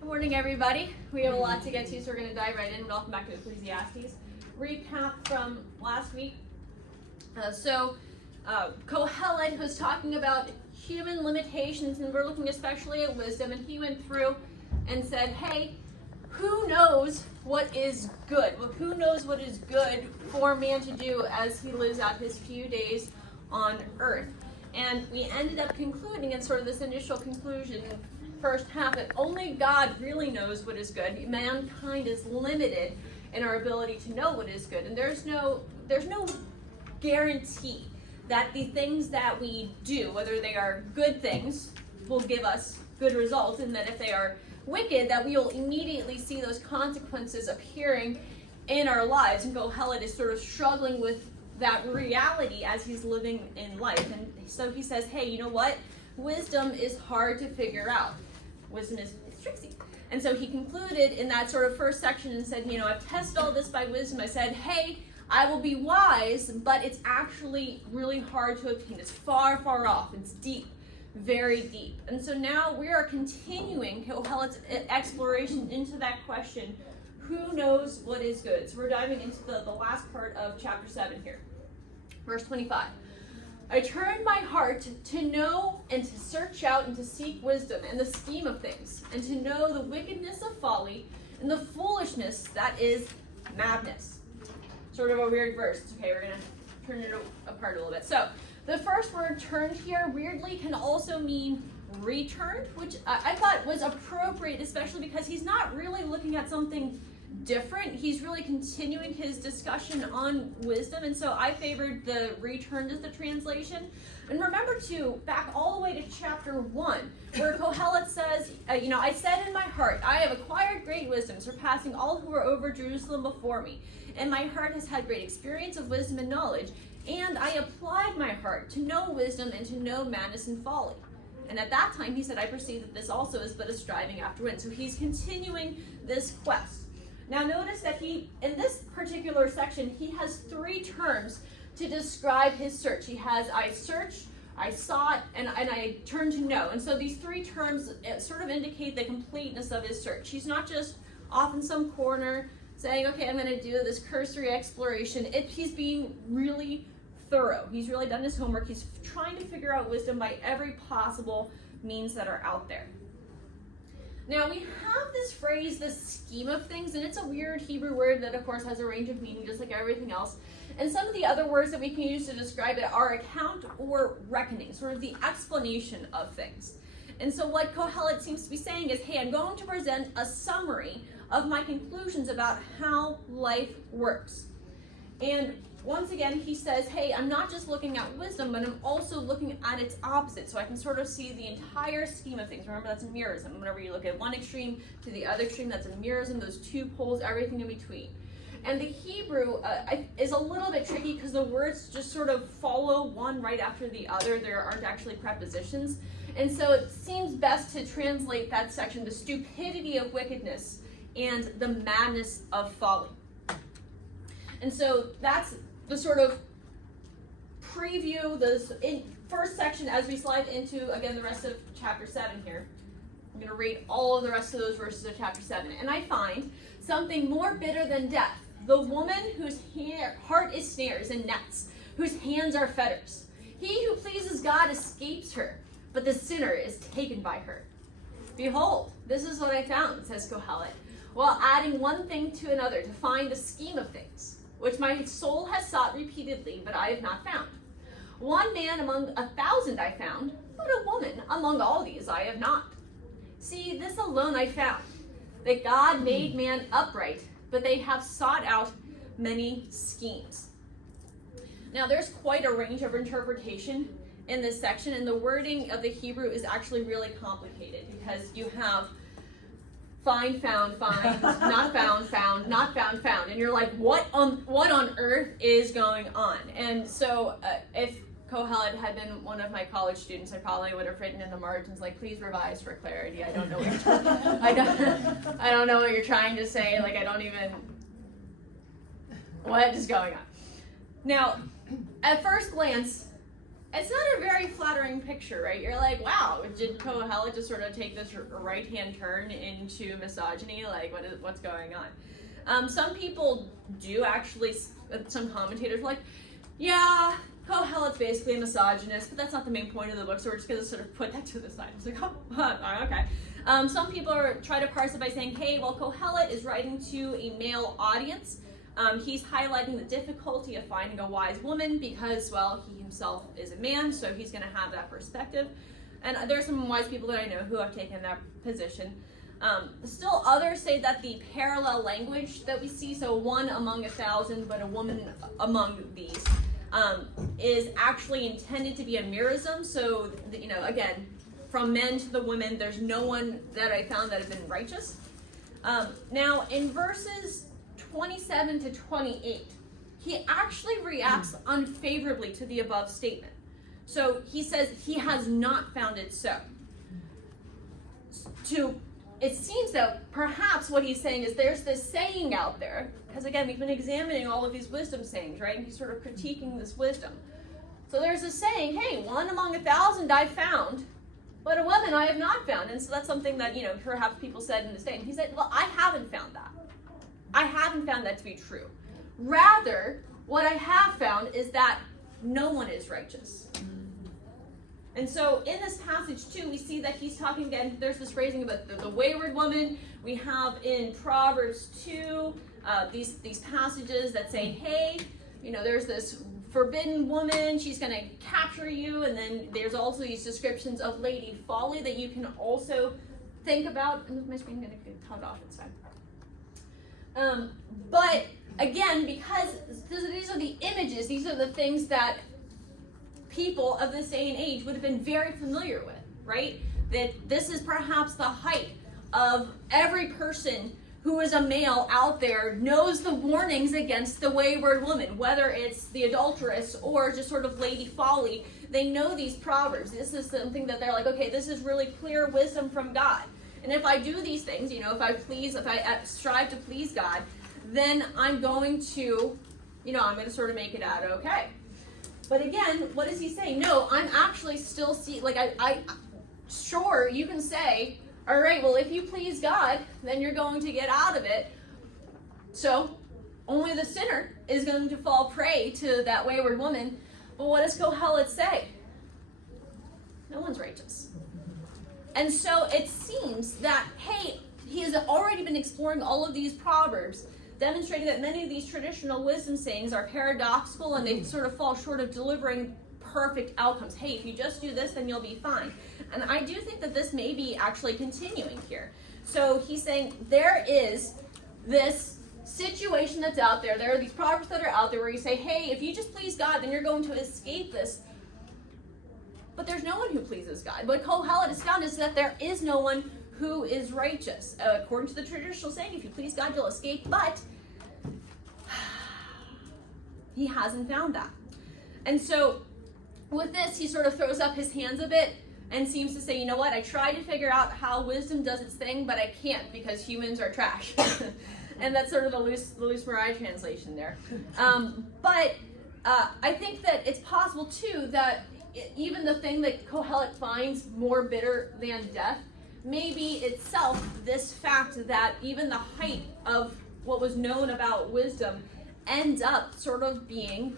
Good morning, everybody. We have a lot to get to, so we're going to dive right in. Welcome back to Ecclesiastes. Recap from last week. Kohelet was talking about human limitations, and we're looking especially at wisdom, and he went through and said, hey, who knows what is good? Well, who knows what is good for man to do as he lives out his few days on earth? And we ended up concluding in sort of this initial conclusion, first half, that only God really knows what is good. Mankind is limited in our ability to know what is good, and there's no guarantee that the things that we do, whether they are good things, will give us good results, and that if they are wicked, that we will immediately see those consequences appearing in our lives. And Kohelet is sort of struggling with that reality as he's living in life. And so he says, hey, you know what? Wisdom is hard to figure out. Wisdom is tricksy. And so he concluded in that sort of first section and said, I've tested all this by wisdom. I said, hey, I will be wise, but it's actually really hard to obtain. It's far, far off. It's deep, very deep. And so now we are continuing Kohelet's exploration into that question, who knows what is good? So we're diving into the last part of chapter 7 here. Verse 25. I turned my heart to know and to search out and to seek wisdom and the scheme of things, and to know the wickedness of folly and the foolishness that is madness. Sort of a weird verse. Okay, we're going to turn it apart a little bit. So the first word, turned, here weirdly can also mean returned, which I thought was appropriate, especially because he's not really looking at something different. He's really continuing his discussion on wisdom, and so I favored the returned as the translation. And remember too, back all the way to chapter 1, where Kohelet says, I said in my heart, I have acquired great wisdom, surpassing all who are over Jerusalem before me. And my heart has had great experience of wisdom and knowledge, and I applied my heart to know wisdom and to know madness and folly. And at that time he said, I perceive that this also is but a striving after wind. So he's continuing this quest. Now notice that in this particular section, he has 3 terms to describe his search. He has, I searched, I sought, and I turned to know. And so these 3 terms sort of indicate the completeness of his search. He's not just off in some corner saying, okay, I'm going to do this cursory exploration. He's being really thorough. He's really done his homework. He's trying to figure out wisdom by every possible means that are out there. Now we have this phrase, this scheme of things, and it's a weird Hebrew word that of course has a range of meaning just like everything else. And some of the other words that we can use to describe it are account or reckoning, sort of the explanation of things. And so what Kohelet seems to be saying is, hey, I'm going to present a summary of my conclusions about how life works. And once again, he says, hey, I'm not just looking at wisdom, but I'm also looking at its opposite, so I can sort of see the entire scheme of things. Remember, that's a merism. Whenever you look at one extreme to the other extreme, that's a merism, those 2 poles, everything in between. And the Hebrew is a little bit tricky because the words just sort of follow one right after the other. There aren't actually prepositions. And so it seems best to translate that section, the stupidity of wickedness and the madness of folly. And so that's the sort of preview, first section as we slide into, again, the rest of chapter 7 here. I'm going to read all of the rest of those verses of chapter 7. And I find something more bitter than death, the woman whose heart is snares and nets, whose hands are fetters. He who pleases God escapes her, but the sinner is taken by her. Behold, this is what I found, says Kohelet, while adding one thing to another to find the scheme of things, which my soul has sought repeatedly, but I have not found. One man among 1,000 I found, but a woman among all these I have not. See, this alone I found, that God made man upright, but they have sought out many schemes. Now there's quite a range of interpretation in this section, and the wording of the Hebrew is actually really complicated because you have find, found, not found, found, not found, found. And you're like, what on earth is going on? And so if Kohelet had been one of my college students, I probably would have written in the margins, like, please revise for clarity. I don't know what you're I don't know what you're trying to say. Like, what is going on? Now, at first glance, it's not a very flattering picture, right? You're like, wow, did Kohelet just sort of take this right-hand turn into misogyny? Like, what's going on? Some people do actually, some commentators are like, yeah, Kohelet's basically a misogynist, but that's not the main point of the book, so we're just going to sort of put that to the side. It's like, oh, okay. Some people try to parse it by saying, hey, well, Kohelet is writing to a male audience. He's highlighting the difficulty of finding a wise woman because, well, he himself is a man, so he's going to have that perspective. And there's some wise people that I know who have taken that position. Still others say that the parallel language that we see, so one among 1,000, but a woman among these, is actually intended to be a merism. So, again, from men to the women, there's no one that I found that have been righteous. Now, in verses 27 to 28, he actually reacts unfavorably to the above statement. So he says he has not found it so. It seems that perhaps what he's saying is there's this saying out there, because again, we've been examining all of these wisdom sayings, right? And he's sort of critiquing this wisdom. So there's a saying, hey, one among 1,000 I found, but a woman I have not found. And so that's something that, perhaps people said in this day. And he said, well, I haven't found that. I haven't found that to be true. Rather, what I have found is that no one is righteous. And so in this passage too, we see that he's talking again, there's this phrasing about the wayward woman. We have in Proverbs 2, these passages that say, hey, there's this forbidden woman, she's going to capture you. And then there's also these descriptions of Lady Folly that you can also think about. And my screen going to get cut off inside. But again, because these are the images, these are the things that people of this day and age would have been very familiar with, right? That this is perhaps the height of every person who is a male out there knows the warnings against the wayward woman, whether it's the adulteress or just sort of Lady Folly. They know these proverbs. This is something that they're like, okay, this is really clear wisdom from God. And if I do these things, if I strive to please God, then I'm going to, I'm going to sort of make it out okay. But again, what does he say? No, I'm actually still sure, you can say, all right, well, if you please God, then you're going to get out of it. So only the sinner is going to fall prey to that wayward woman. But what does Kohelet say? No one's righteous. And so it seems that, hey, he has already been exploring all of these proverbs, demonstrating that many of these traditional wisdom sayings are paradoxical and they sort of fall short of delivering perfect outcomes. Hey, if you just do this, then you'll be fine. And I do think that this may be actually continuing here. So he's saying there is this situation that's out there. There are these proverbs that are out there where you say, hey, if you just please God, then you're going to escape this. But there's no one who pleases God. What Kohelet has found is that there is no one who is righteous. According to the traditional saying, if you please God, you'll escape. But he hasn't found that. And so with this, he sort of throws up his hands a bit and seems to say, you know what, I tried to figure out how wisdom does its thing, but I can't because humans are trash. And that's sort of the loose Mariah translation there. But I think that it's possible, too, that even the thing that Kohelet finds more bitter than death may be itself this fact that even the height of what was known about wisdom ends up sort of being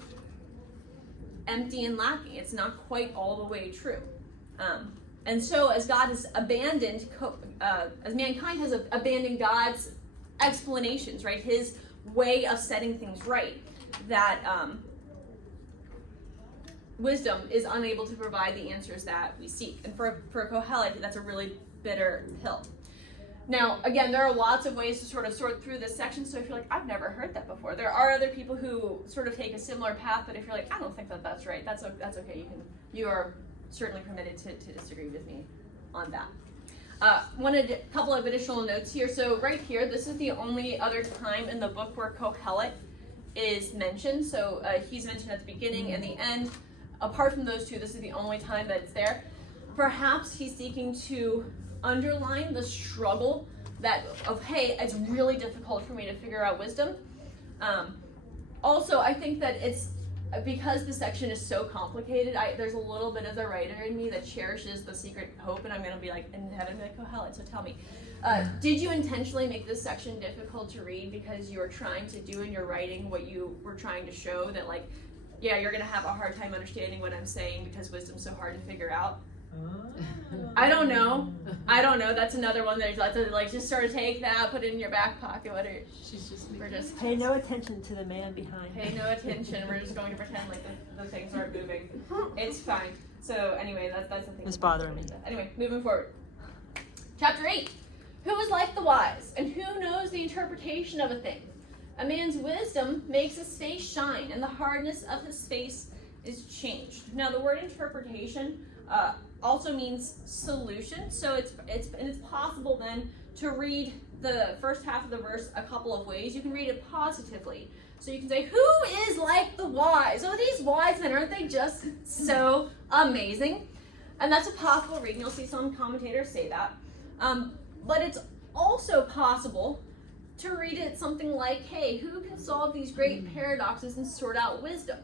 empty and lacking. It's not quite all the way true. And so as God has abandoned, as mankind has abandoned God's explanations, right, his way of setting things right, that wisdom is unable to provide the answers that we seek. And for Kohelet, that's a really bitter pill. Now, again, there are lots of ways to sort of sort through this section, so if you're like, I've never heard that before, there are other people who sort of take a similar path, but if you're like, I don't think that that's right, that's okay. You are certainly permitted to disagree with me on that. A couple of additional notes here. So right here, this is the only other time in the book where Kohelet is mentioned. So he's mentioned at the beginning and the end. Apart from those two, this is the only time that it's there. Perhaps he's seeking to underline the struggle of, hey, it's really difficult for me to figure out wisdom. Also, I think that it's because the section is so complicated, there's a little bit of the writer in me that cherishes the secret hope, and I'm going to be like, in heaven, like, oh, Helen, so tell me. Did you intentionally make this section difficult to read because you were trying to do in your writing what you were trying to show, that like, yeah, you're going to have a hard time understanding what I'm saying because wisdom's so hard to figure out? I don't know. That's another one that you have to like just sort of take that, put it in your back pocket. We're just pay no attention to the man behind. Pay no attention. We're just going to pretend like the things aren't moving. It's fine. So anyway, that's the thing. It's bothering me. Anyway, moving forward. Chapter 8. Who is like the wise, and who knows the interpretation of a thing? A man's wisdom makes his face shine, and the hardness of his face is changed. Now, the word interpretation also means solution. So it's possible then to read the first half of the verse a couple of ways. You can read it positively. So you can say, who is like the wise? Oh, these wise men, aren't they just so amazing? And that's a possible reading. You'll see some commentators say that. But it's also possible to read it something like, hey, who can solve these great paradoxes and sort out wisdom?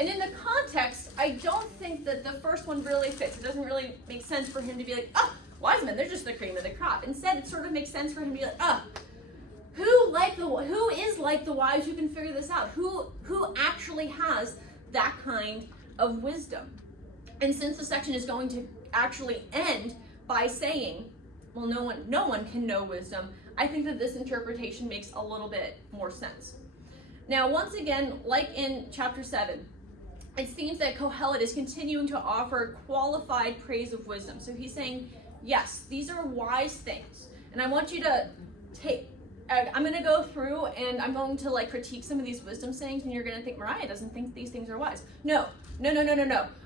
And in the context, I don't think that the first one really fits. It doesn't really make sense for him to be like, wise men, they're just the cream of the crop. Instead, it sort of makes sense for him to be like, who is like the wise who can figure this out? Who actually has that kind of wisdom? And since the section is going to actually end by saying, well, no one can know wisdom, I think that this interpretation makes a little bit more sense. Now, once again, like in chapter 7, it seems that Kohelet is continuing to offer qualified praise of wisdom. So he's saying, yes, these are wise things. And I want you to I'm going to go through and I'm going to like critique some of these wisdom sayings, and you're going to think, Mariah doesn't think these things are wise. No.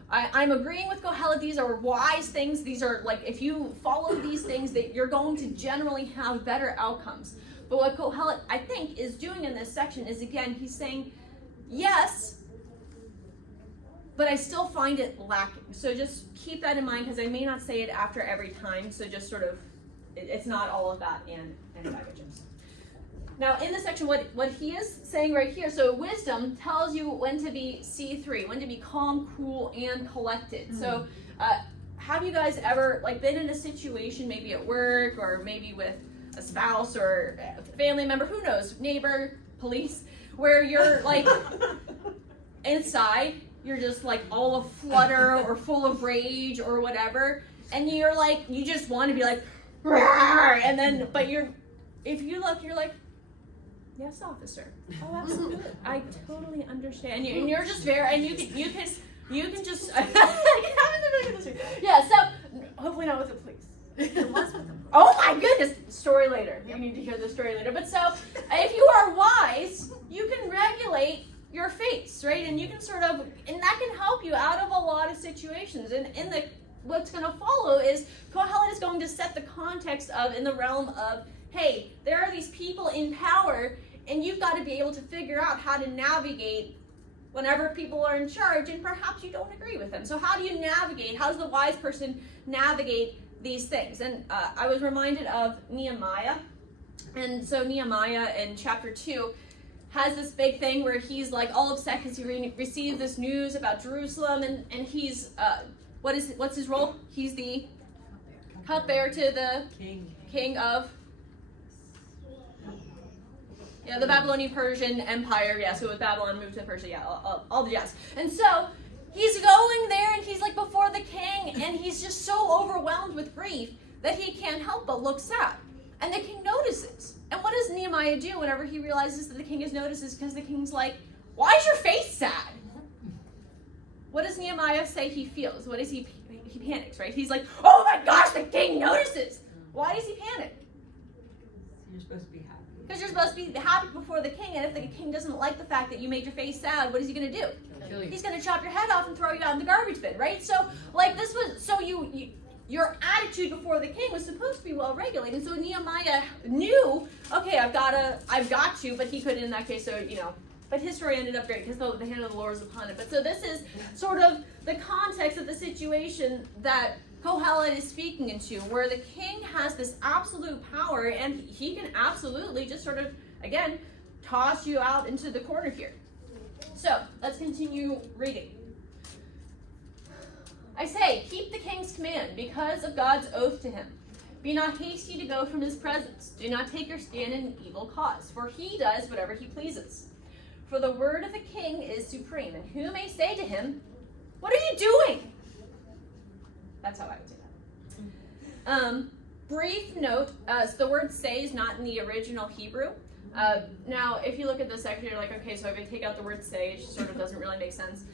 I'm agreeing with Kohelet. These are wise things. These are like, if you follow these things, that you're going to generally have better outcomes. But what Kohelet, I think, is doing in this section is, again, he's saying, yes, but I still find it lacking. So just keep that in mind, because I may not say it after every time. So just sort of, it's not all of that and bag of chips. Now, in this section, what he is saying right here, so wisdom tells you when to be C3, when to be calm, cool, and collected. Mm-hmm. So have you guys ever like been in a situation, maybe at work or maybe with a spouse or a family member, who knows, neighbor, police, where you're like inside, you're just like all aflutter or full of rage or whatever, and you're like, you just want to be like, rawr, and then, but if you look, you're like, yes, officer. Oh, absolutely. I totally understand you. And you're just very, and you can just, yeah, so, hopefully not with the police. It was with the police. Oh my goodness, story later. You need to hear the story later. But so, if you are wise, you can regulate your face, right? And you can sort of, and that can help you out of a lot of situations. And what's going to follow is, Kohelet is going to set the context of, in the realm of, hey, there are these people in power, and you've got to be able to figure out how to navigate whenever people are in charge, and perhaps you don't agree with them. So how do you navigate? How does the wise person navigate these things? And I was reminded of Nehemiah. And so Nehemiah in chapter 2 has this big thing where he's like all upset because he received this news about Jerusalem, and he's, what's his role? He's the cupbearer to the king of... Yeah, the Babylonian Persian Empire, yeah, so with Babylon moved to Persia, yeah, all the jazz. And so he's going there and he's like before the king, and he's just so overwhelmed with grief that he can't help but look sad. And the king notices. And what does Nehemiah do whenever he realizes that the king notices? Because the king's like, why is your face sad? What does Nehemiah say he feels? What is he panics, right? He's like, oh my gosh, the king notices. Why does he panic? You're supposed to be happy. Because you're supposed to be happy before the king, and if the king doesn't like the fact that you made your face sad, what is he going to do? Kill you. He's going to chop your head off and throw you out in the garbage bin, right? So, like, this was, so your attitude before the king was supposed to be well regulated. So Nehemiah knew, okay, I've got to, but he couldn't in that case, so, but his story ended up great because the hand of the Lord was upon it. But so this is sort of the context of the situation that Kohelet is speaking into, where the king has this absolute power, and he can absolutely just sort of, again, toss you out into the corner here. So, let's continue reading. I say, keep the king's command because of God's oath to him. Be not hasty to go from his presence. Do not take your stand in an evil cause, for he does whatever he pleases. For the word of the king is supreme, and who may say to him, what are you doing? That's how I would say that. Brief note, so the word say is not in the original Hebrew. Now, if you look at this section, you're like, okay, so if I take out the word say, it just sort of doesn't really make sense.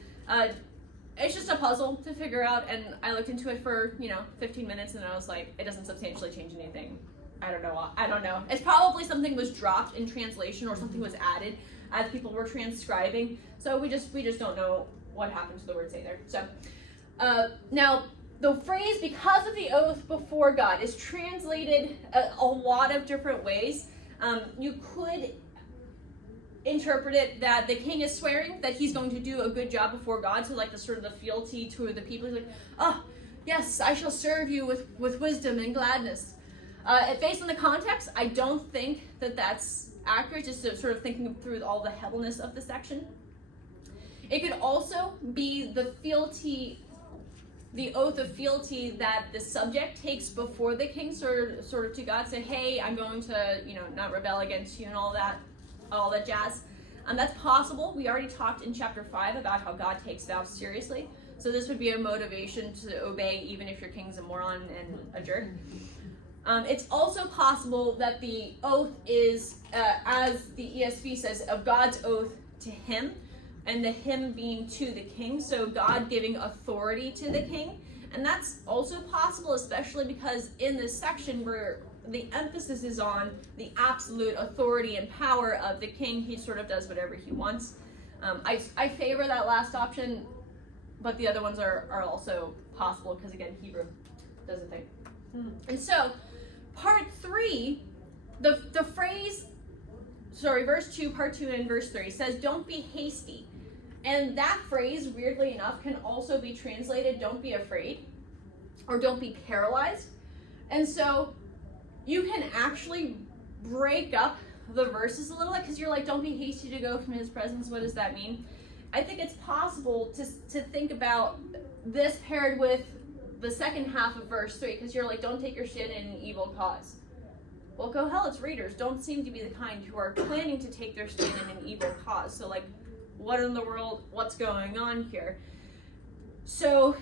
It's just a puzzle to figure out, and I looked into it for, 15 minutes, and I was like, it doesn't substantially change anything. I don't know. It's probably something was dropped in translation or something was added as people were transcribing. So we just don't know what happened to the word say there. So now the phrase because of the oath before God is translated a lot of different ways. You could interpret it that the king is swearing that he's going to do a good job before God, so like the sort of the fealty to the people. He's like, oh yes, I shall serve you with wisdom and gladness. Based on the context, I don't think that that's accurate, just sort of thinking through all the heaviness of the section. It could also be the fealty, the oath of fealty that the subject takes before the king, sort of to God, say, hey, I'm going to, not rebel against you and all that jazz. That's possible. We already talked in chapter 5 about how God takes vows seriously. So this would be a motivation to obey even if your king's a moron and a jerk. It's also possible that the oath is, as the ESV says, of God's oath to him, and the him being to the king, so God giving authority to the king. And that's also possible, especially because in this section where the emphasis is on the absolute authority and power of the king, he sort of does whatever he wants. I favor that last option, but the other ones are also possible because, again, Hebrew does a thing. And so, part 3, the phrase, verse 2, part 2 and verse 3 says, don't be hasty. And that phrase, weirdly enough, can also be translated, don't be afraid, or don't be paralyzed. And so, you can actually break up the verses a little bit, because you're like, don't be hasty to go from his presence. What does that mean? I think it's possible to think about this paired with the second half of verse 3, because you're like, don't take your stand in an evil cause. Well, Kohelet's readers don't seem to be the kind who are planning to take their stand in an evil cause. So, like, what in the world, what's going on here? So,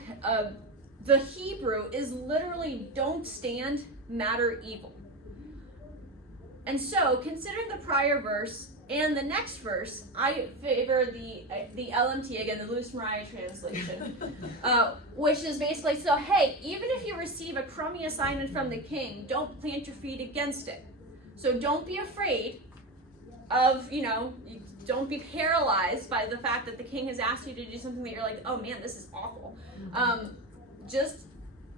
the Hebrew is literally, don't stand, matter evil. And so, considering the prior verse and the next verse, I favor the LMT, again, the loose Mariah translation, which is basically, so hey, even if you receive a crummy assignment from the king, don't plant your feet against it. So don't be afraid of, don't be paralyzed by the fact that the king has asked you to do something that you're like, oh man, this is awful. Just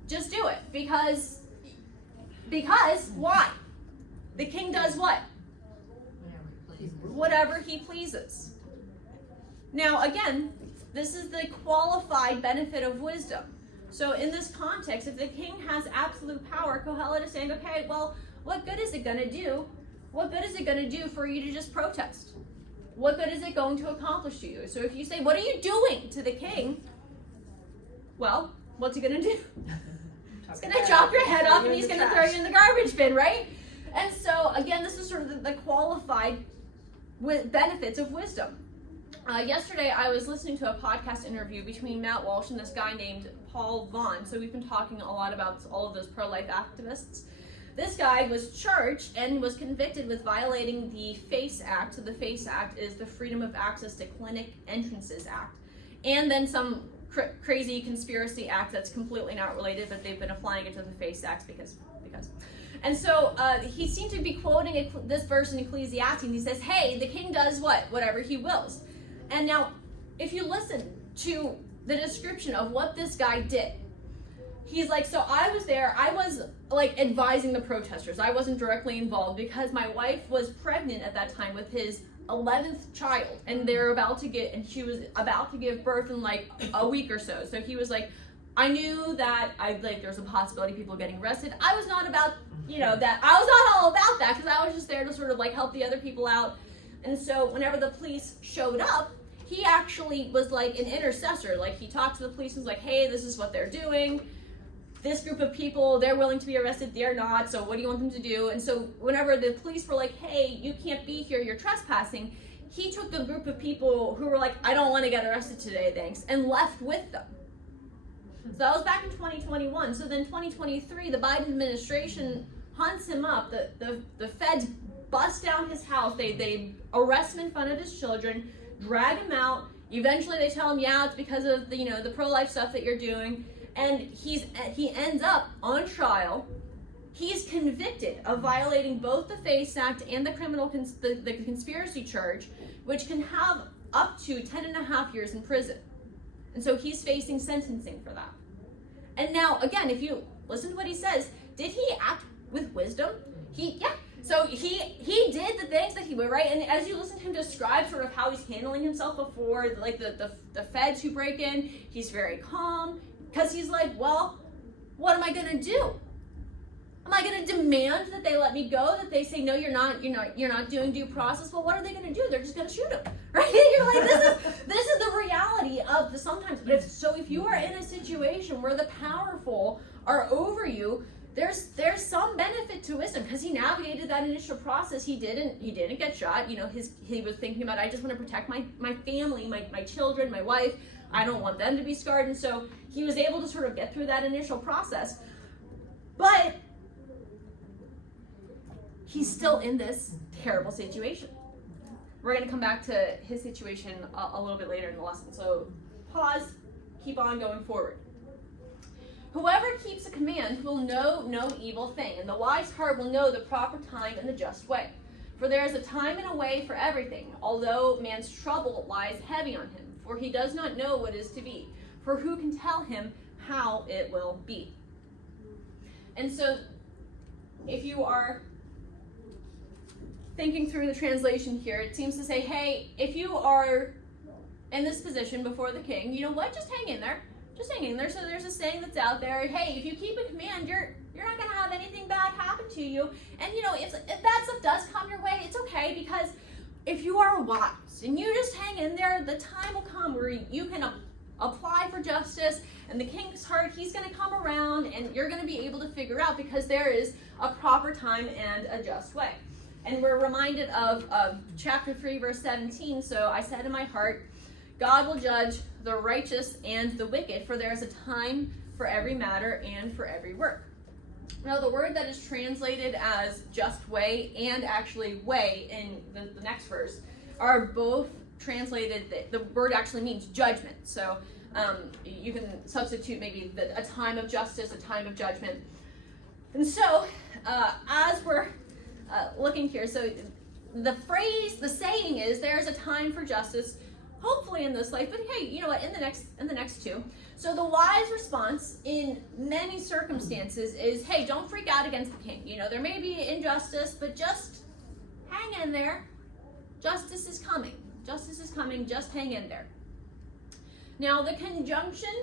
do it, because why? The king does what? Whatever he pleases. Now, again, this is the qualified benefit of wisdom. So in this context, if the king has absolute power, Kohelet is saying, okay, well, what good is it going to do? What good is it going to do for you to just protest? What good is it going to accomplish to you? So if you say, what are you doing to the king? Well, what's he going to do? He's going to chop your head off and he's going to throw you in the garbage bin, right? And so, again, this is sort of the qualified benefits of wisdom. Yesterday, I was listening to a podcast interview between Matt Walsh and this guy named Paul Vaughn. So we've been talking a lot about all of those pro-life activists. This guy was charged and was convicted with violating the FACE Act. So the FACE Act is the Freedom of Access to Clinic Entrances Act. And then some crazy conspiracy act that's completely not related, but they've been applying it to the FACE Act because. And so he seemed to be quoting this verse in Ecclesiastes. He says, hey, the king does what? Whatever he wills. And now, if you listen to the description of what this guy did, he's like, so I was there. I was like advising the protesters. I wasn't directly involved because my wife was pregnant at that time with his 11th child. And she was about to give birth in like a week or so. So he was like, I knew that there's a possibility of people getting arrested. I was not about, that. I was not all about that because I was just there to sort of like help the other people out. And so whenever the police showed up, he actually was like an intercessor. Like he talked to the police and was like, hey, this is what they're doing. This group of people, they're willing to be arrested, they're not, so what do you want them to do? And so whenever the police were like, hey, you can't be here, you're trespassing, he took the group of people who were like, I don't want to get arrested today, thanks, and left with them. So that was back in 2021. So then 2023, the Biden administration hunts him up. The feds bust down his house. They arrest him in front of his children, drag him out. Eventually they tell him, yeah, it's because of the pro-life stuff that you're doing. And he ends up on trial. He's convicted of violating both the FACE Act and the the conspiracy charge, which can have up to 10.5 years in prison. And so he's facing sentencing for that. And now, again, if you listen to what he says, did he act with wisdom? So he did the things that he would, right? And as you listen to him describe sort of how he's handling himself before, like the feds who break in, he's very calm, because he's like, well, what am I gonna do? Am I gonna demand that they let me go? That they say, no, you're not doing due process? Well, what are they gonna do? They're just gonna shoot him, right? You're like, this is the reality of the sometimes. But if you are in a situation where the powerful are over you, there's some benefit to wisdom, because he navigated that initial process. He didn't get shot. He was thinking about, I just want to protect my family, my children, my wife. I don't want them to be scarred. And so he was able to sort of get through that initial process. But he's still in this terrible situation. We're going to come back to his situation a little bit later in the lesson. So pause, keep on going forward. Whoever keeps a command will know no evil thing, and the wise heart will know the proper time and the just way. For there is a time and a way for everything, although man's trouble lies heavy on him, for he does not know what is to be. For who can tell him how it will be? And so, if you are thinking through the translation here, it seems to say, hey, if you are in this position before the king, you know what? Just hang in there. Just hang in there. So there's a saying that's out there, hey, if you keep a command, you're not going to have anything bad happen to you. And if bad stuff does come your way, it's okay, because if you are wise and you just hang in there, the time will come where you can apply for justice, and the king's heart, he's going to come around, and you're going to be able to figure out, because there is a proper time and a just way. And we're reminded of chapter 3, verse 17. So I said in my heart, God will judge the righteous and the wicked, for there is a time for every matter and for every work. Now, the word that is translated as just way and actually way in the next verse are both translated, the word actually means judgment. So you can substitute maybe a time of justice, a time of judgment. And so as we're looking here, so the saying is, there's a time for justice, hopefully in this life, but hey, you know what, in the next two. So the wise response in many circumstances is, hey, don't freak out against the king. There may be injustice, but just hang in there. Justice is coming. Justice is coming. Just hang in there. Now, the conjunction,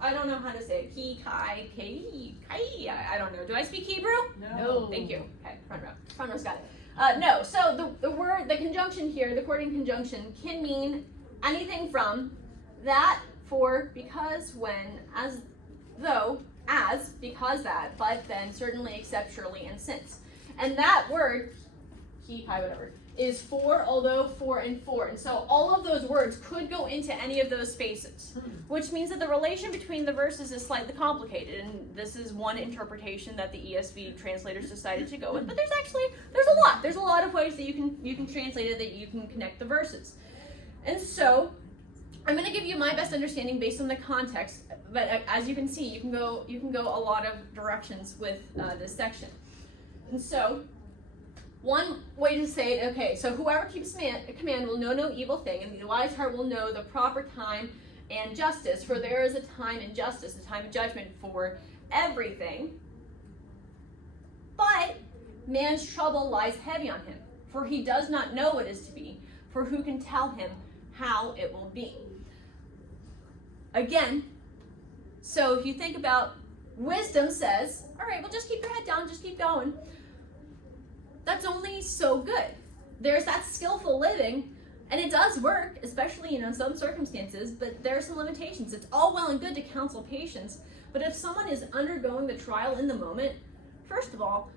I don't know how to say it. Ki, kai, kei, I don't know. Do I speak Hebrew? No. Thank you. Okay, front row. Front row's got it. No, so the conjunction here, the coordinating conjunction, can mean anything from that, for, because, when, as, though, as, because that, but, then, certainly, except, surely, and since. And that word, he, hi, whatever, is for, although, for, and for. And so all of those words could go into any of those spaces, which means that the relation between the verses is slightly complicated. And this is one interpretation that the ESV translators decided to go with. But there's a lot. There's a lot of ways that you can translate it, that you can connect the verses. And so I'm going to give you my best understanding based on the context. But as you can see, you can go a lot of directions with this section. And so one way to say it, okay, so whoever keeps a command will know no evil thing, and the wise heart will know the proper time and justice, for there is a time and justice, a time of judgment for everything. But man's trouble lies heavy on him, for he does not know what is to be, for who can tell him how it will be? Again, so if you think about, wisdom says, all right, well, just keep your head down, just keep going. That's only so good. There's that skillful living, And it does work, especially, in some circumstances, but there are some limitations. It's all well and good to counsel patience, but if someone is undergoing the trial in the moment, first of all,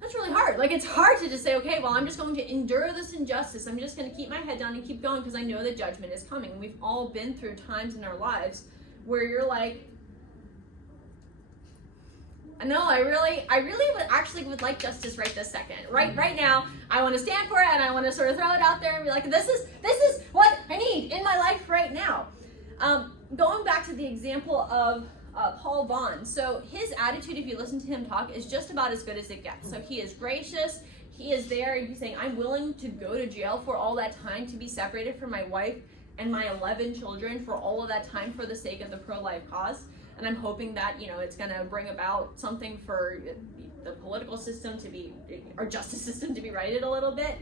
that's really hard. Like, it's hard to just say, okay, well, I'm just going to endure this injustice. I'm just going to keep my head down and keep going because I know that judgment is coming. And we've all been through times in our lives where you're like, no, I really would like justice right this second. Right now, I want to stand for it and I want to sort of throw it out there and be like, this is what I need in my life right now. Going back to the example of Paul Vaughn. So his attitude, if you listen to him talk, is just about as good as it gets. So he is gracious. He is there. He's saying, I'm willing to go to jail for all that time to be separated from my wife and my 11 children for all of that time for the sake of the pro-life cause. And I'm hoping that, it's going to bring about something for the political system to be, or justice system to be righted a little bit.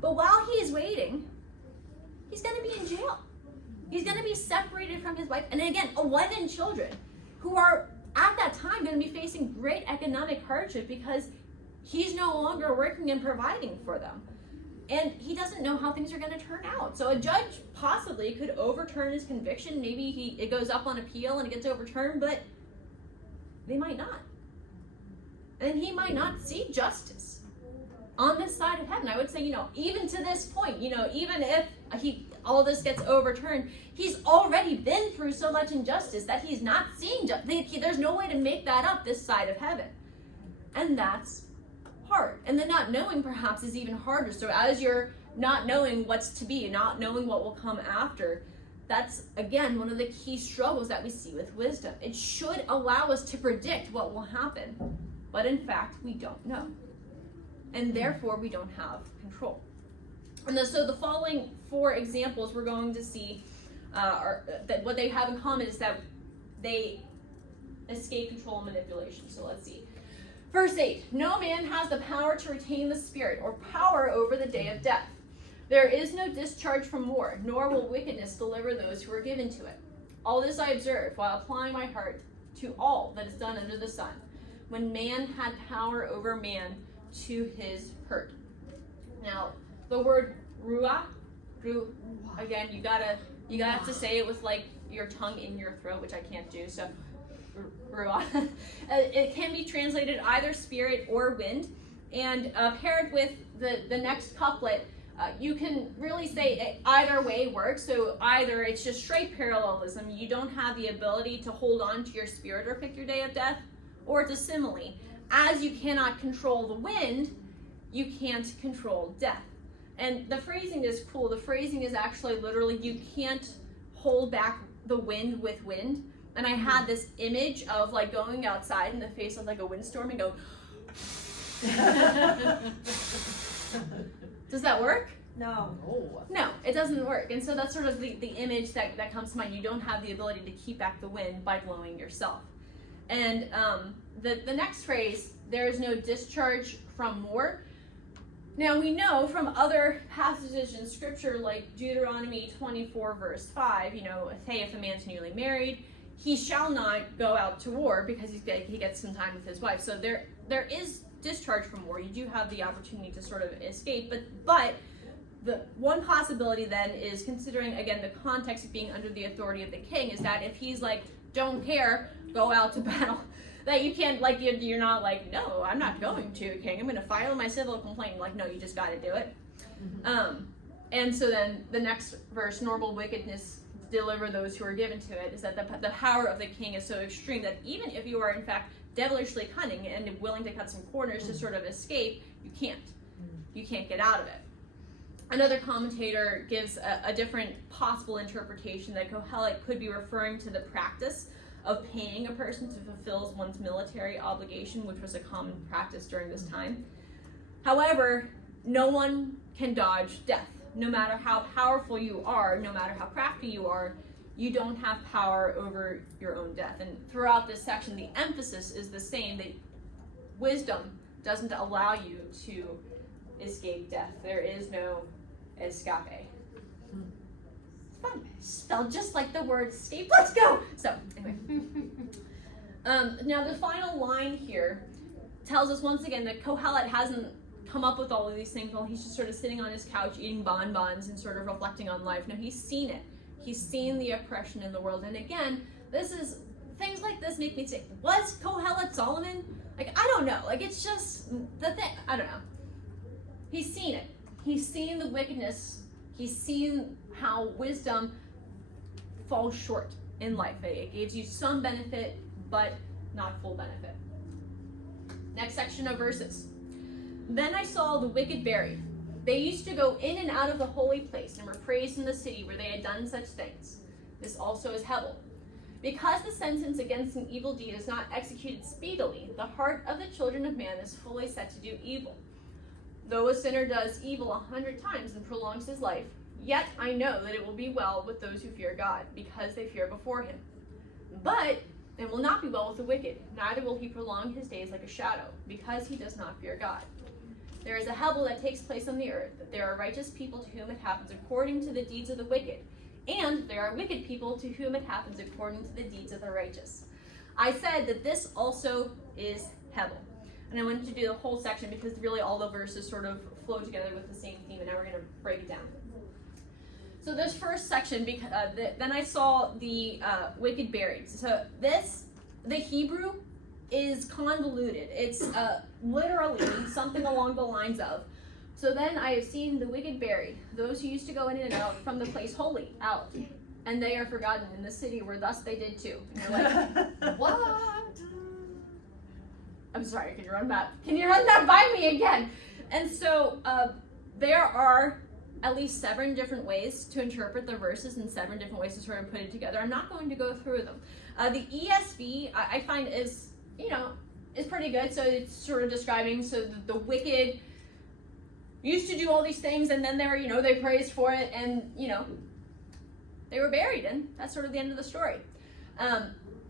But while he is waiting, he's going to be in jail. He's going to be separated from his wife. And again, 11 children who are at that time going to be facing great economic hardship because he's no longer working and providing for them. And he doesn't know how things are going to turn out. So a judge possibly could overturn his conviction. Maybe it goes up on appeal and it gets overturned, but they might not. And he might not see justice on this side of heaven. I would say, even to this point, even if all this gets overturned, he's already been through so much injustice that he's not seeing justice. There's no way to make that up this side of heaven. And that's hard. And the not knowing perhaps is even harder. So as you're not knowing what's to be, not knowing what will come after, that's again one of the key struggles that we see with wisdom. It should allow us to predict what will happen, but in fact we don't know. And therefore we don't have control. And so the following 4 examples we're going to see that what they have in common is that they escape control and manipulation. So let's see. Verse 8, no man has the power to retain the spirit or power over the day of death. There is no discharge from war, nor will wickedness deliver those who are given to it. All this I observed while applying my heart to all that is done under the sun, when man had power over man to his hurt. Now, the word ruah, again, you gotta have to say it with like your tongue in your throat, which I can't do, so ruah. It can be translated either spirit or wind, and paired with the next couplet, you can really say either way works. So either it's just straight parallelism, you don't have the ability to hold on to your spirit or pick your day of death, or it's a simile. As you cannot control the wind, you can't control death. And the phrasing is cool. The phrasing is actually literally, you can't hold back the wind with wind. And I had this image of like going outside in the face of like a windstorm and go. Does that work? No. No, it doesn't work. And so that's sort of the image that comes to mind. You don't have the ability to keep back the wind by blowing yourself. And the next phrase, there is no discharge from war. Now we know from other passages in scripture like Deuteronomy 24 verse 5, hey, if a man's newly married, he shall not go out to war because he gets some time with his wife. So there is discharge from war. You do have the opportunity to sort of escape, but the one possibility then is, considering again the context of being under the authority of the king, is that if he's like, don't care, go out to battle, that you can't, like, you're not like, no, I'm not going to, king, I'm going to file my civil complaint. Like, no, you just got to do it. Mm-hmm. And so then the next verse, nor will wickedness deliver those who are given to it, is that the power of the king is so extreme that even if you are in fact devilishly cunning and willing to cut some corners to sort of escape, you can't get out of it. Another commentator gives a different possible interpretation that Kohelet could be referring to the practice of paying a person to fulfill one's military obligation, which was a common practice during this time. However, no one can dodge death. No matter how powerful you are, no matter how crafty you are, you don't have power over your own death. And throughout this section, the emphasis is the same, that wisdom doesn't allow you to escape death. There is no escape. It's fun. Spelled just like the word escape. Let's go! So, anyway. Now the final line here tells us once again that Kohelet hasn't come up with all of these things while he's just sort of sitting on his couch eating bonbons and sort of reflecting on life. No, he's seen it. He's seen the oppression in the world. And again, things like this make me say, was Kohelet Solomon? Like, I don't know. Like, it's just the thing. I don't know. He's seen it. He's seen the wickedness. He's seen how wisdom falls short in life. It gives you some benefit, but not full benefit. Next section of verses. Then I saw the wicked buried. They used to go in and out of the holy place and were praised in the city where they had done such things. This also is Hebel. Because the sentence against an evil deed is not executed speedily, the heart of the children of man is fully set to do evil. Though a sinner does evil 100 times and prolongs his life, yet I know that it will be well with those who fear God, because they fear before him. But it will not be well with the wicked, neither will he prolong his days like a shadow, because he does not fear God. There is a Hebel that takes place on the earth, that there are righteous people to whom it happens according to the deeds of the wicked, and there are wicked people to whom it happens according to the deeds of the righteous. I said that this also is Hebel. And I wanted to do the whole section because really all the verses sort of flow together with the same theme, and now we're going to break it down. So this first section, then I saw the wicked buried. So the Hebrew is convoluted. It's literally something along the lines of, so then I have seen the wicked buried, those who used to go in and out from the place holy, out, and they are forgotten in the city where thus they did too. And you're like, what? I'm sorry, can you run that by me again? And so there are at least 7 different ways to interpret the verses and 7 different ways to sort of put it together. I'm not going to go through them. The ESV I find is pretty good. So it's sort of describing, so the wicked used to do all these things, and then they praised for it, and they were buried, and that's sort of the end of the story.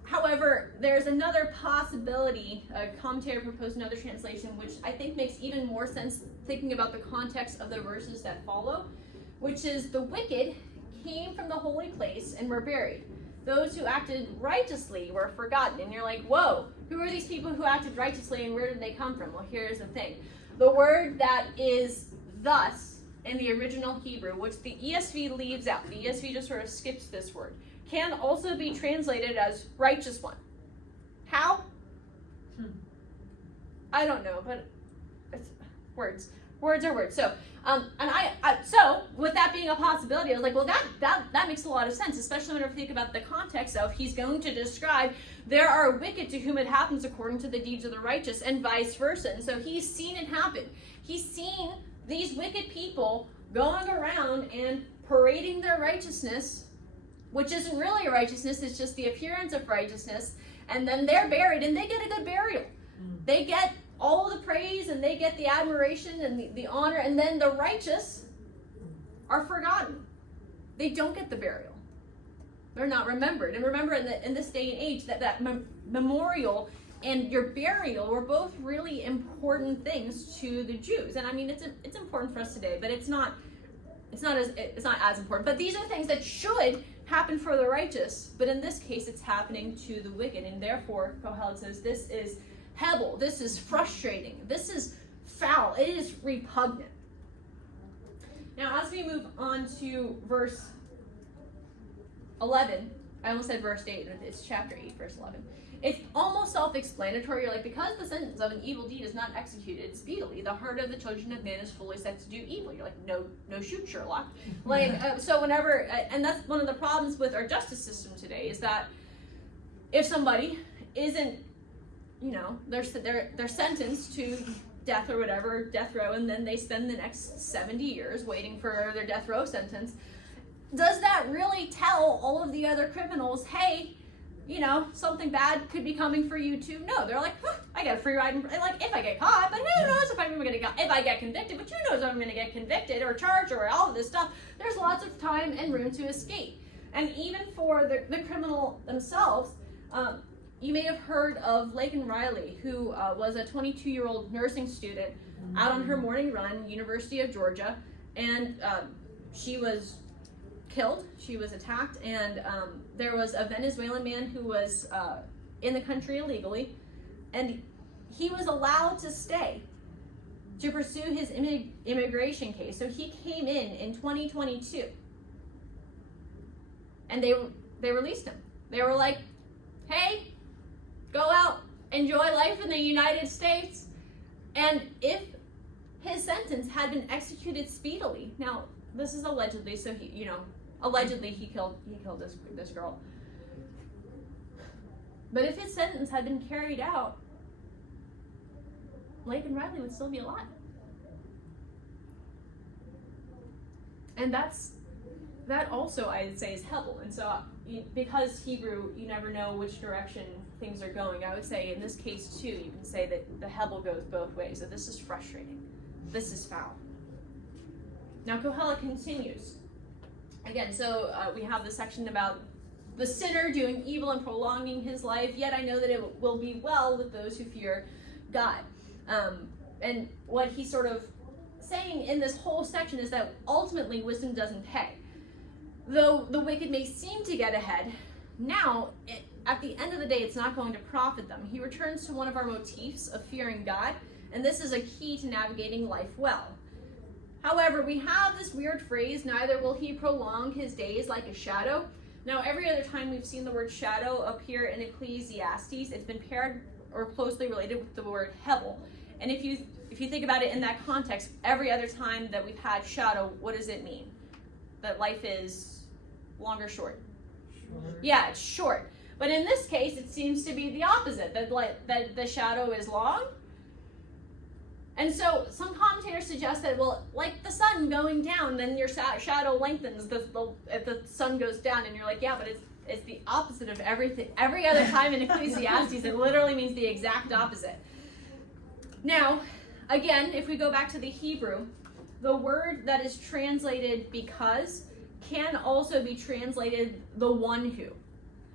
However, there's another possibility. A commentator proposed another translation, which I think makes even more sense thinking about the context of the verses that follow, which is the wicked came from the holy place and were buried. Those who acted righteously were forgotten. And you're like, whoa, who are these people who acted righteously and where did they come from? Well, here's the thing. The word that is thus in the original Hebrew, which the ESV leaves out, the ESV just sort of skips this word, can also be translated as righteous one. How? I don't know, but it's words. Words are words. So, so with that being a possibility, I was like, well, that makes a lot of sense, especially when we think about the context of he's going to describe there are wicked to whom it happens according to the deeds of the righteous, and vice versa. And so he's seen it happen. He's seen these wicked people going around and parading their righteousness, which isn't really righteousness, it's just the appearance of righteousness, and then they're buried, and they get a good burial. They get all the praise, and they get the admiration and the honor, and then the righteous are forgotten. They don't get the burial. They're not remembered. And remember, in this day and age, that memorial and your burial were both really important things to the Jews. And I mean, it's important for us today, but it's not as important. But these are things that should happen for the righteous, but in this case, it's happening to the wicked, and therefore, Kohelet says, this is Hebel, this is frustrating, this is foul, it is repugnant. Now, as we move on to verse 11, I almost said verse 8, it's chapter 8, verse 11. It's almost self-explanatory. You're like, because the sentence of an evil deed is not executed speedily, the heart of the children of man is fully set to do evil. You're like, no shoot, Sherlock. So whenever, and that's one of the problems with our justice system today, is that if somebody isn't, they're sentenced to death or whatever, death row, and then they spend the next 70 years waiting for their death row sentence, does that really tell all of the other criminals, hey, something bad could be coming for you too? No, they're like, I got a free ride, if I get caught, but who knows if I get convicted, but who knows if I'm going to get convicted or charged or all of this stuff. There's lots of time and room to escape. And even for the criminal themselves, you may have heard of Laken Riley, who was a 22-year-old nursing student out on her morning run, University of Georgia, and she was killed, she was attacked, and there was a Venezuelan man who was in the country illegally, and he was allowed to stay to pursue his immigration case. So he came in 2022, and they released him. They were like, hey, go out, enjoy life in the United States. And if his sentence had been executed speedily, now this is allegedly, so allegedly he killed this girl. But if his sentence had been carried out, Laban Riley would still be alive. And that also, I'd say, is Hebel. And so because Hebrew, you never know which direction things are going, I would say in this case too, you can say that the Hebel goes both ways. So this is frustrating. This is foul. Now Kohelet continues. Again, so we have the section about the sinner doing evil and prolonging his life, yet I know that it will be well with those who fear God. And what he's sort of saying in this whole section is that ultimately wisdom doesn't pay. Though the wicked may seem to get ahead, now, at the end of the day, it's not going to profit them. He returns to one of our motifs of fearing God, and this is a key to navigating life well. However, we have this weird phrase, neither will he prolong his days like a shadow. Now, every other time we've seen the word shadow appear in Ecclesiastes, it's been paired or closely related with the word Hebel. And if you think about it in that context, every other time that we've had shadow, what does it mean? That life is long or short? Short. Yeah, it's short. But in this case, it seems to be the opposite, that the shadow is long. And so some commentators suggest that, well, like the sun going down, then your shadow lengthens if the sun goes down, and you're like, yeah, but it's the opposite of everything. Every other time in Ecclesiastes, it literally means the exact opposite. Now, again, if we go back to the Hebrew, the word that is translated because can also be translated the one who.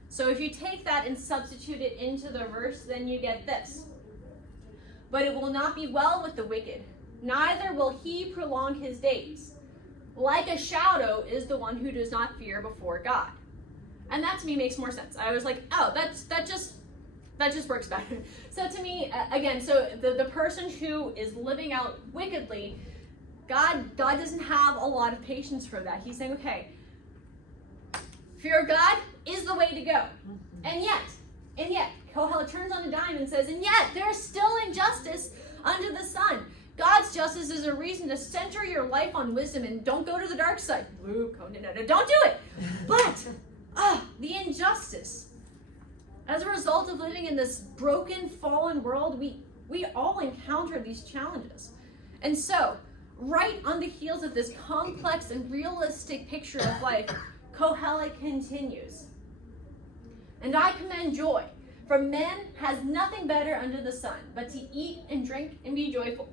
So if you take that and substitute it into the verse, then you get this. But it will not be well with the wicked, neither will he prolong his days. Like a shadow is the one who does not fear before God. And that to me makes more sense. I was like, oh, that just works better. So to me, again, so the person who is living out wickedly, God doesn't have a lot of patience for that. He's saying, okay, fear of God is the way to go. And yet, Kohelet turns on a dime and says, and yet, there's still injustice under the sun. God's justice is a reason to center your life on wisdom and don't go to the dark side. Luke, no, don't do it. But, the injustice. As a result of living in this broken, fallen world, we all encounter these challenges. And so, right on the heels of this complex and realistic picture of life, Kohelet continues. And I commend joy, for man has nothing better under the sun, but to eat and drink and be joyful.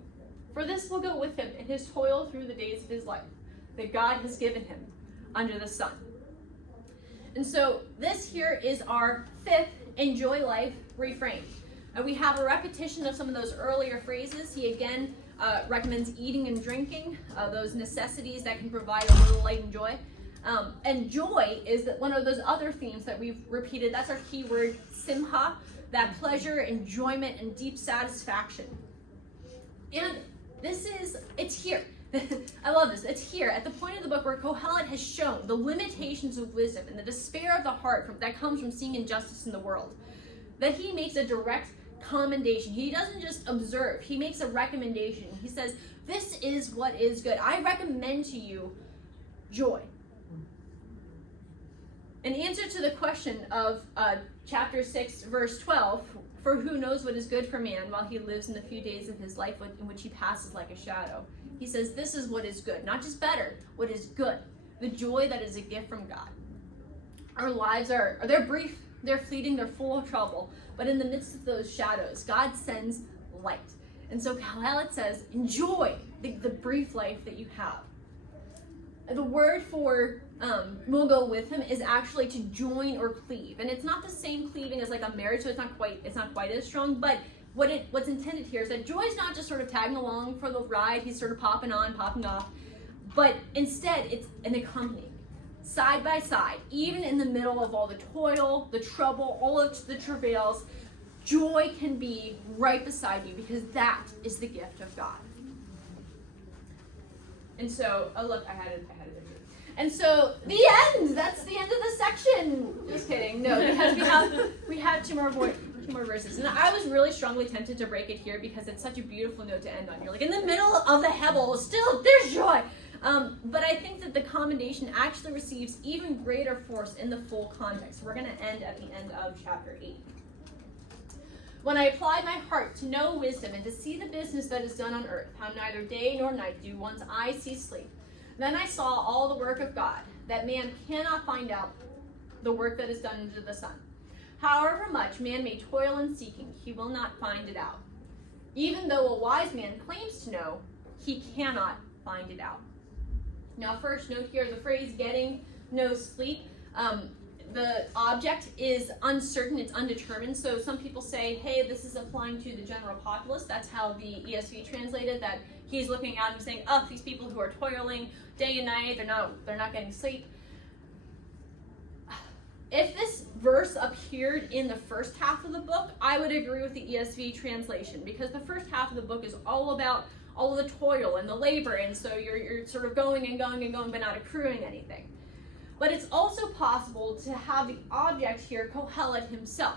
For this will go with him in his toil through the days of his life, that God has given him under the sun. And so this here is our fifth enjoy life refrain. And we have a repetition of some of those earlier phrases. He again recommends eating and drinking, those necessities that can provide a little light and joy. And joy is one of those other themes that we've repeated. That's our key word, simha, that pleasure, enjoyment, and deep satisfaction. And it's here. I love this. It's here at the point of the book where Kohelet has shown the limitations of wisdom and the despair of the heart that comes from seeing injustice in the world. That he makes a direct commendation. He doesn't just observe. He makes a recommendation. He says, this is what is good. I recommend to you joy. In answer to the question of chapter 6, verse 12, for who knows what is good for man while he lives in the few days of his life in which he passes like a shadow. He says this is what is good, not just better, what is good. The joy that is a gift from God. Our lives they're brief, they're fleeting, they're full of trouble, but in the midst of those shadows, God sends light. And so Kohelet says, enjoy the brief life that you have. The word for will go with him is actually to join or cleave, and it's not the same cleaving as like a marriage, so it's not quite as strong. But what's intended here is that joy is not just sort of tagging along for the ride. He's sort of popping on, popping off, but instead it's an accompanying, side by side, even in the middle of all the toil, the trouble, all of the travails. Joy can be right beside you because that is the gift of God. And so, oh look, I had it there too. And so, the end! That's the end of the section! Just kidding. No, because we have two more verses. And I was really strongly tempted to break it here because it's such a beautiful note to end on. You're like, in the middle of the Hebel, still, there's joy! But I think that the commendation actually receives even greater force in the full context. We're going to end at the end of chapter 8. When I applied my heart to know wisdom and to see the business that is done on earth, how neither day nor night do one's eyes see sleep, then I saw all the work of God, that man cannot find out the work that is done under the sun. However much man may toil in seeking, he will not find it out. Even though a wise man claims to know, he cannot find it out. Now first, note here the phrase getting no sleep. The object is uncertain, it's undetermined. So some people say, hey, this is applying to the general populace. That's how the ESV translated that. He's looking out and saying, oh, these people who are toiling day and night, they're not getting sleep. If this verse appeared in the first half of the book, I would agree with the ESV translation, because the first half of the book is all about all of the toil and the labor, and so you're sort of going and going and going, but not accruing anything. But it's also possible to have the object here, Kohelet himself.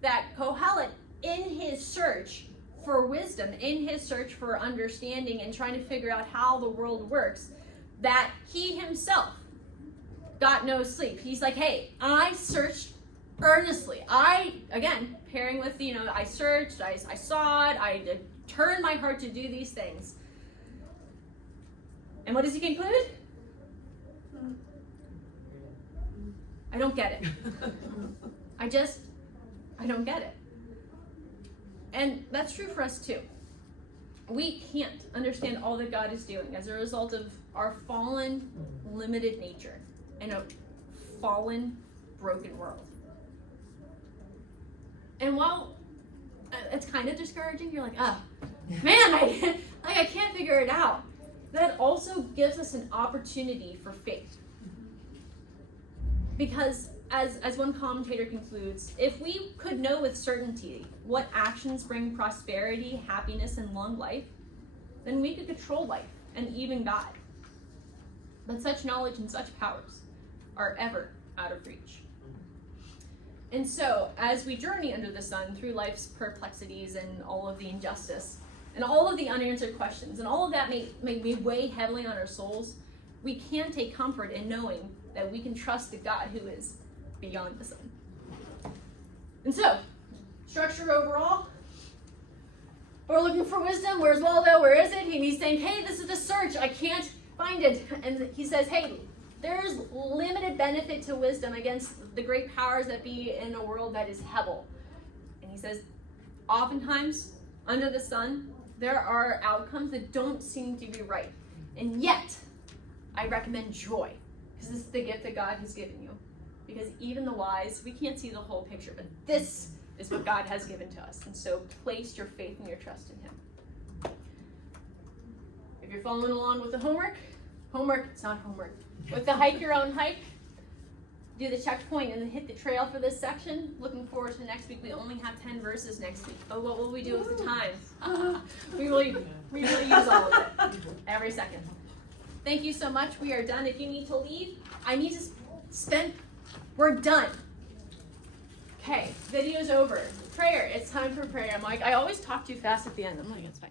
That Kohelet, in his search for wisdom, in his search for understanding and trying to figure out how the world works, that he himself got no sleep. He's like, hey, I searched earnestly. Again, pairing with, I searched, I saw it, I turned my heart to do these things. And what does he conclude? I don't get it. I don't get it. And that's true for us too. We can't understand all that God is doing as a result of our fallen, limited nature in a fallen, broken world. And while it's kind of discouraging, you're like, man, I can't figure it out. That also gives us an opportunity for faith. Because as one commentator concludes, if we could know with certainty what actions bring prosperity, happiness, and long life, then we could control life and even God. But such knowledge and such powers are ever out of reach. And so, as we journey under the sun through life's perplexities and all of the injustice, and all of the unanswered questions, and all of that may weigh heavily on our souls, we can take comfort in knowing that we can trust the God who is beyond the sun. And so, structure overall, we're looking for wisdom. Where's Waldo? Where is it? And he's saying, hey, this is the search. I can't find it. And he says, hey, there's limited benefit to wisdom against the great powers that be in a world that is Hebel. And he says, oftentimes, under the sun, there are outcomes that don't seem to be right. And yet, I recommend joy, because this is the gift that God has given you. Because even the wise, we can't see the whole picture, but this is what God has given to us. And so place your faith and your trust in him. If you're following along with the homework, it's not homework. With the hike your own hike, do the checkpoint and then hit the trail for this section. Looking forward to next week. We only have 10 verses next week. But what will we do with the time? We really use all of it. Every second. Thank you so much. We are done. If you need to leave, we're done. Okay, video's over. Prayer. It's time for prayer. I'm like, I always talk too fast at the end. I'm like, it's fine.